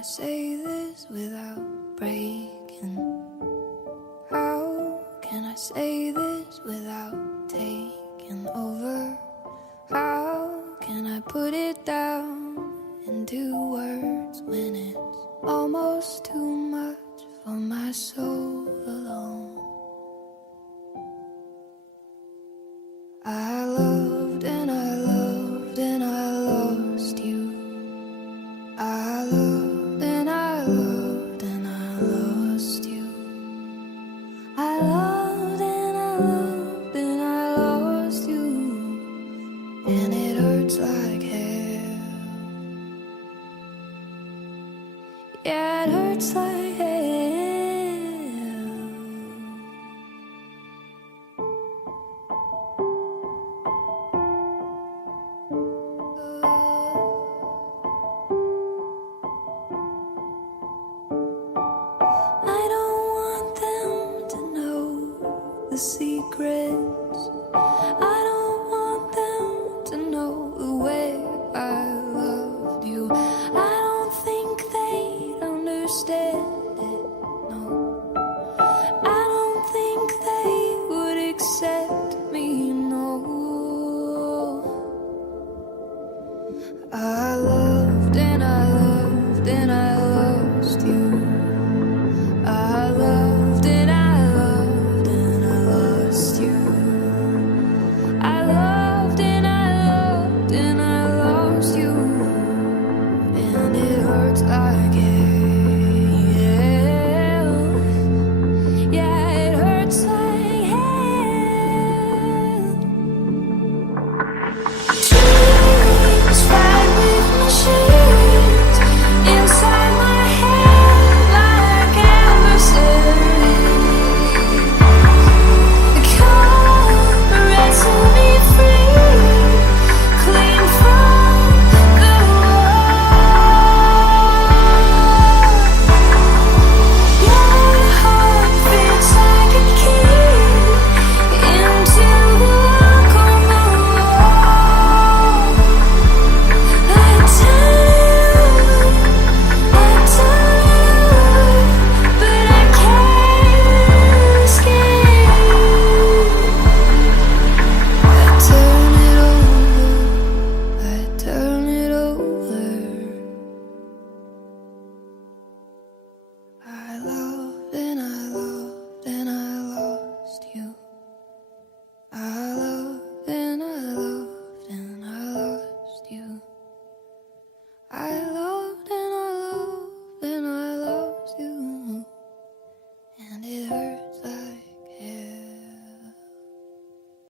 I say this without breaking? How can I say this without taking over? How can I put it down into words when it's almost too much for my soul alone? I loved and I loved and I lost you. I loved and I loved and I lost you. I loved and I loved and I lost you. And it hurts like hell. Yeah, it hurts like hell. I don't want them to know the secrets